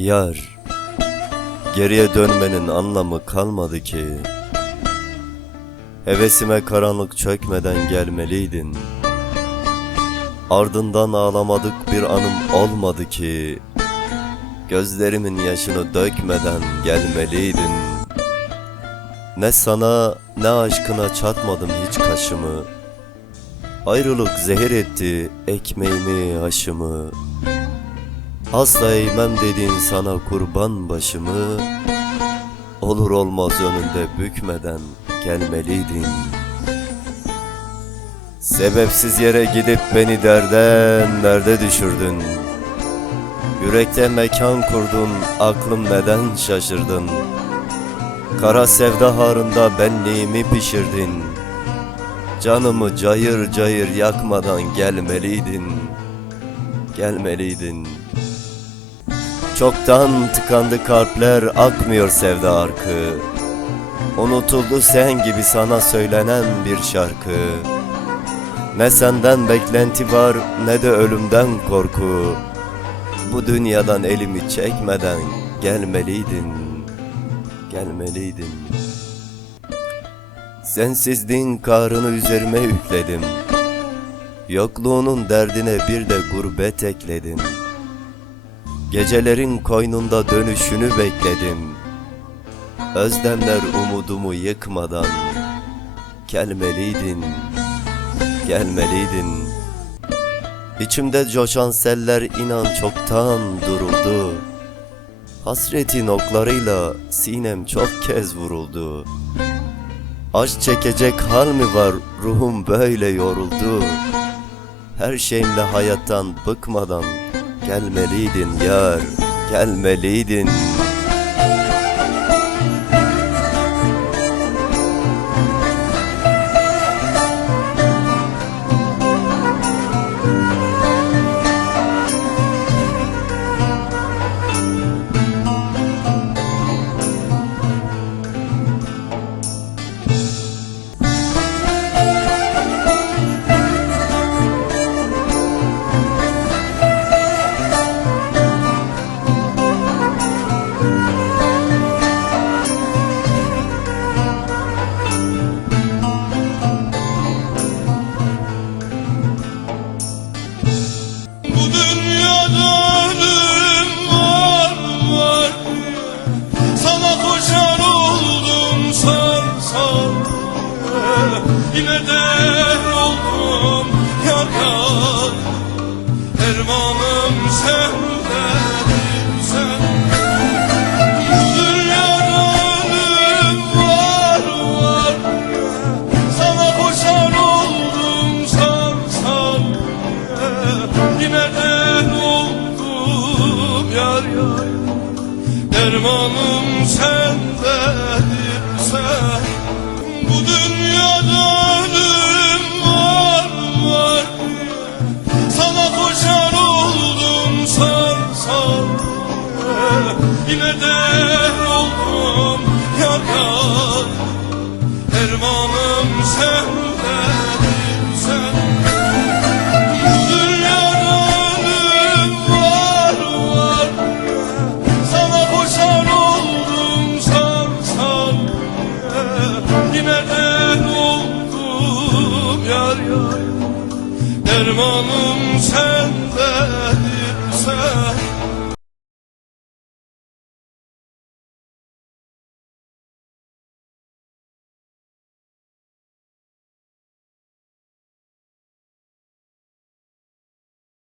Yar, geriye dönmenin anlamı kalmadı ki. Hevesime karanlık çökmeden gelmeliydin. Ardından ağlamadık bir anım olmadı ki. Gözlerimin yaşını dökmeden gelmeliydin. Ne sana ne aşkına çatmadım hiç kaşımı. Ayrılık zehir etti ekmeğimi aşımı. Asla eğmem dediğin sana kurban başımı. Olur olmaz önünde bükmeden gelmeliydin. Sebepsiz yere gidip beni derde düşürdün. Yürekte mekan kurdun, aklım neden şaşırdın? Kara sevda harında benliğimi pişirdin. Canımı cayır cayır yakmadan gelmeliydin. Gelmeliydin. Çoktan tıkandı kalpler, akmıyor sevda arkı. Unutuldu sen gibi sana söylenen bir şarkı. Ne senden beklenti var ne de ölümden korku. Bu dünyadan elimi çekmeden gelmeliydin. Gelmeliydin. Sensizliğin kahrını üzerime yükledim. Yokluğunun derdine bir de gurbet ekledim. Gecelerin koynunda dönüşünü bekledim. Özlemler umudumu yıkmadan gelmeliydin. Gelmeliydin. İçimde coşan seller inan çoktan duruldu. Hasretin oklarıyla sinem çok kez vuruldu. Aşk çekecek hal mi var, ruhum böyle yoruldu. Her şeyimle hayattan bıkmadan gelmeliydin yar, gelmeliydin. Yine de oldum yar yar, dermanım sendedir sen. Bu dünyada ölüm var, sana koşan oldum sar sar. Yine de oldum yar yar, dermanım sendedir sen. Bu dünyada ölüm var, sana koşan oldum sar sar. Yine de oldum yar yar, dermanım sendedir sen. Bu dünyada ölüm var, sana koşan oldum sar sar. Yine de oldum yar yar, dermanım sende.